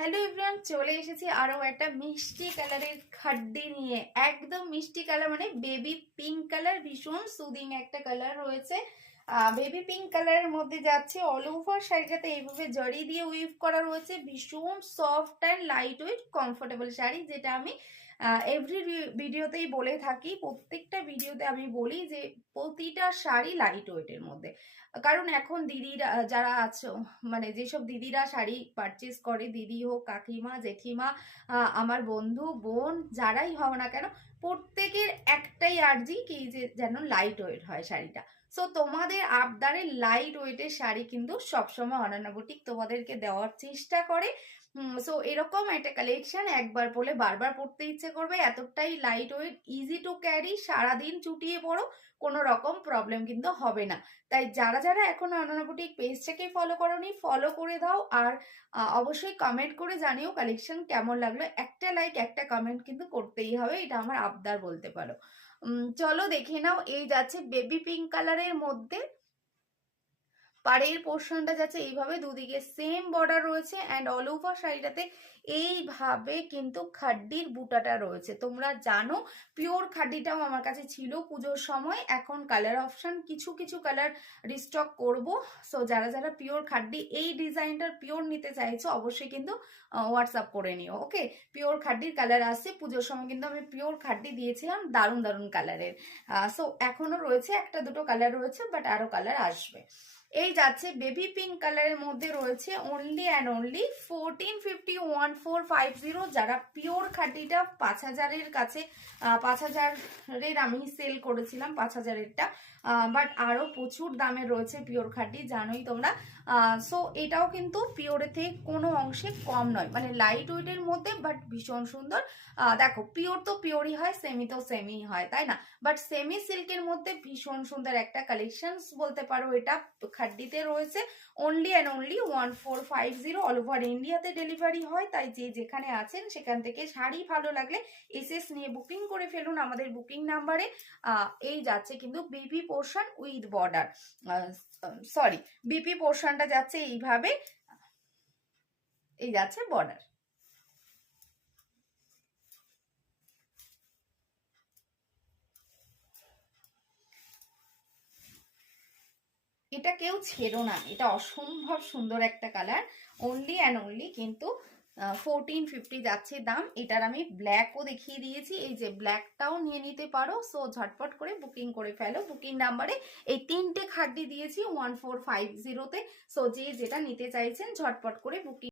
Hello everyone, চলে এসেছি আরো একটা মিষ্টি কালারের খাড্ডি নিয়ে। একদম মিষ্টি কালার, মানে বেবি পিঙ্ক কালার, ভীষণ সুদিং একটা কালার রয়েছে। বেবি পিঙ্ক কালারের মধ্যে যাচ্ছে। অল ওভার শাড়িটাতে এইভাবে জরি দিয়ে উইভ করা রয়েছে। ভীষণ soft and light weight comfortable sari, যেটা আমি এভরি ভিডিওতেই বলে থাকি। প্রত্যেকটা ভিডিওতে আমি বলি যে প্রতিটা শাড়ি লাইট ওয়েটের মধ্যে। কারণ এখন দিদিরা যারা আছো, মানে যেসব দিদিরা শাড়ি পারচেস করে, দিদি হোক, কাকিমা, জেঠিমা, আমার বন্ধু, বোন, যারাই হও না কেন, প্রত্যেকের একটাই আর্জি কি যে যেন লাইট ওয়েট হয় শাড়িটা। সো তোমাদের আবদারে লাইট ওয়েটের শাড়ি কিন্তু সবসময় অনন্যা বুটিক তোমাদেরকে দেওয়ার চেষ্টা করে। সো এরকম একটা কালেকশন একবার পরলে বারবার পরতে ইচ্ছে করবে, এতটাই light weight, easy to carry, সারাদিন চুটিয়ে পড়ো, কোনো রকম প্রবলেম কিন্তু হবে না। তাই যারা যারা এখনো অনন্যা বুটিক পেজটাকে ফলো করোনি, ফলো করে দাও। আর অবশ্যই কমেন্ট করে জানিও কালেকশন কেমন লাগলো। একটা লাইক, একটা কমেন্ট কিন্তু করতেই হবে, এটা আমার আবদার বলতে পারো। চলো দেখে নাও। এই যাচ্ছে বেবি পিঙ্ক কালারের মধ্যে, পাড়ের পোর্শনটা যাচ্ছে এইভাবে, দুদিকে সেম বর্ডার রয়েছে অ্যান্ড অল ওভার শাড়িটাতে এইভাবে কিন্তু খাড্ডির বুটাটা রয়েছে। তোমরা জানো পিওর খাড্ডিটাও আমার কাছে ছিল পুজোর সময়। এখন কালার অপশন কিছু কিছু কালার রিস্টক করব। সো যারা যারা পিওর খাড্ডি এই ডিজাইনটার পিওর নিতে চাইছো, অবশ্যই কিন্তু হোয়াটসঅ্যাপ করে নিও। ওকে, পিওর খাড্ডির কালার আসছে। পুজোর সময় কিন্তু আমি পিওর খাড্ডি দিয়েছিলাম, দারুণ দারুণ কালারের। সো এখনো রয়েছে, একটা দুটো কালার রয়েছে, বাট আরো কালার আসবে। এই যাচ্ছে বেবি পিঙ্ক কালারের মধ্যে রয়েছে অনলি অ্যান্ড অনলি 1450 যারা পিওর খাঁটিটা 5000-এর কাছে, 5000-এর আমি সেল করেছিলাম, 5000-এরটা, বাট আরো প্রচুর দামের রয়েছে পিওর খাঁটি, জানোই তোমরা। সো এটাও কিন্তু পিওরের থেকে কোনো অংশে কম নয়, মানে লাইট ওয়েটের মধ্যে, বাট ভীষণ সুন্দর। দেখো পিওর তো পিওরই হয়, সেমি তো সেমি হয়, তাই না? বাট সেমি সিল্কের মধ্যে ভীষণ সুন্দর একটা কালেকশন বলতে পারো। এটা খাড্ডিতে রয়েছে only and only 1450, all over ইন্ডিয়াতে ডেলিভারি হয়। তাই যে যেখানে আছেন সেখান থেকে শাড়ি ভালো লাগলে এসএস নিয়ে বুকিং করে ফেলুন আমাদের বুকিং নাম্বারে। এই যাচ্ছে কিন্তু BP portion with border, sorry, BP পোর্শনটা যাচ্ছে এইভাবে, এই যাচ্ছে বর্ডার। এটা কেউ ছেড়ো না, এটা অসম্ভব সুন্দর একটা কালার। অনলি অ্যান্ড অনলি কিন্তু 1450 যাচ্ছে দাম। এটার আমি ব্ল্যাকও দেখিয়ে দিয়েছি, এই যে ব্ল্যাকটাও নিয়ে নিতে পারো। সো ঝটপট করে বুকিং করে ফেলো বুকিং নাম্বারে। এই তিনটে খাড্ডি দিয়েছি 1450-তে। সো যে যেটা নিতে চাইছেন ঝটপট করে বুকিং